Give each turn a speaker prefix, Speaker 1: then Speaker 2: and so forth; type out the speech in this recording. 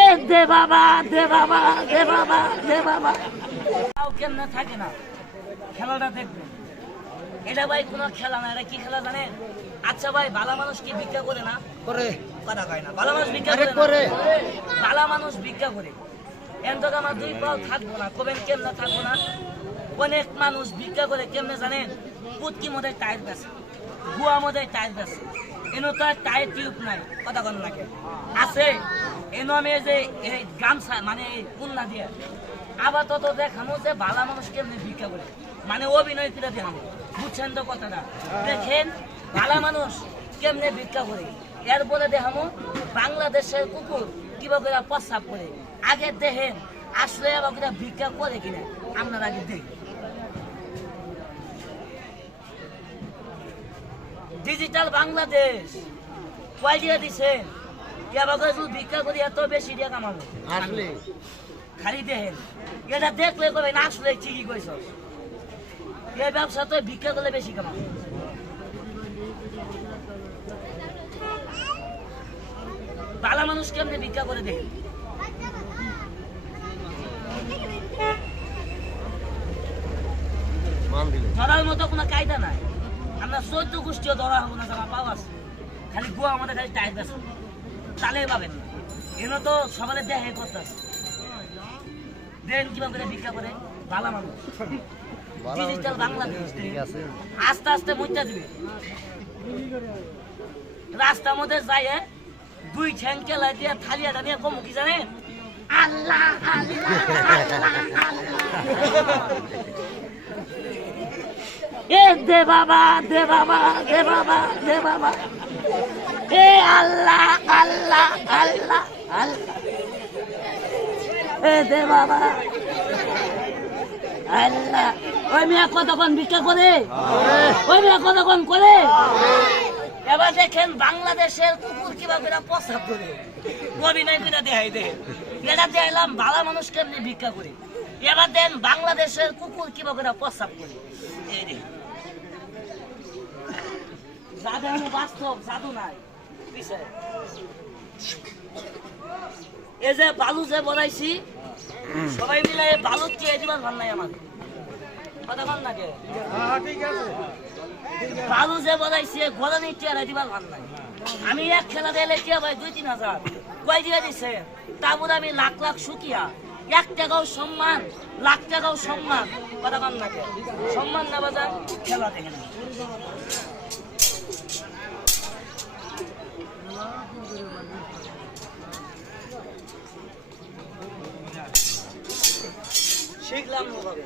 Speaker 1: এ দে বাবা দে বাবা দে বাবা দে বাবা। তাও কেমনে থাকে না খেলাটা দেখবেন এটা ভাই কোনো খেলা না এটা কি খেলা জানেন আচ্ছা ভাই ভালো মানুষ কি ভিক্ষা করে না?
Speaker 2: করে।
Speaker 1: কথা কয় না ভালো মানুষ ভিক্ষা করে। ভালো মানুষ ভিক্ষা করে। এন তো আমার দুই পাও থাকব না কবেন কেমনে থাকব না? অনেক মানুষ ভিক্ষা করে কেমনে জানেন? পুতকি মধ্যে টায়ার বেছে মধ্যে এনো তো টিউব নাই, কথা কন লাগে আছে আমি যে এই গামছা মানে এই আবার দেখানো যে ভালো ভিক্ষা করে? মানে অভিনয় করে দেখানো বুঝছেন তো কথাটা? দেখেন ভালো মানুষ কেমনে ভিক্ষা করে? এরপরে দেখানো বাংলাদেশের কুকুর কীভাবে এরা প্রস্রাব করে? আগে দেখেন, আসলে আবার ভিক্ষা করে কিনা? আপনার আগে দেখি ডিজিটাল বাংলাদেশ কয় দিয়ে দিছেন কেবা করে শুধু ভিক্ষা করি এত বেশি দিয়ে কামাবো।
Speaker 2: আসলে।
Speaker 1: খালি দেখেন এটা দেখলে কবে না আসলে ঠিকই কইছ। এই ব্যবসা তো ভিক্ষা করলে বেশি কামাবো। ভালো মানুষ কেমনে ভিক্ষা করে দেখেন ধরার মতো কোনো কায়দা নাই। আমরা চৈত্য গোষ্ঠীও ধরা হব না জামা পাওয়া আছে। খালি গুয়া আমাদের খালি টাইট আছে। তালে পাবেন এনে তো সবাই দেখে করতেছে দেন কীভাবে করে ভিক্ষা করে ভালো মানুষ। ডিজিটাল বাংলাদেশ আস্তে আস্তে মইটা দিবে। রাস্তার মধ্যে যায় দুই ঠ্যাং কেলা দিয়ে থালিয়া দাঁড়িয়ে কম কি জানেন? আল্লাহ আল্লাহ আল্লাহ আল্লাহ। এ দে বাবা দে বাবা দে বাবা দে বাবা। এ আল্লাহ আল্লাহ আল্লাহ আল্লাহ। এ দে বাবা। আল্লাহ। ওই মেয়ে কতক্ষণ ভিক্ষা করে? ওই মেয়ে কতক্ষণ করে? এবার দেখেন বাংলাদেশের কুকুর কীভাবে এরা প্রস্রাব করে অভিনয় করে দেখাই দে এটা দেখলাম ভালো মানুষ কেমনি ভিক্ষা করে? এবার দেন বাংলাদেশের কুকুর কীভাবে এরা প্রস্রাব করে? এই জাদু বাস্তব জাদু নাই এই যে বালু যে বলাইছি সবাই মিলে বালু চেয়ে দিবার ভালো নাই আমার কথা ভালো লাগে বালু যে বলাইছি গলানি চেয়ারা দিবার ভালো নাই আমি এক খেলা দিলে কে ভাই দুই তিন হাজার কয় দিয়ে দিছে তারপর আমি লাখ লাখ সুকিয়া এক টাকাও সম্মান লাখ টাকাও সম্মান কথা ভালো লাগে সম্মান না বাজার খেলা দেখে শিখলাম ওভাবে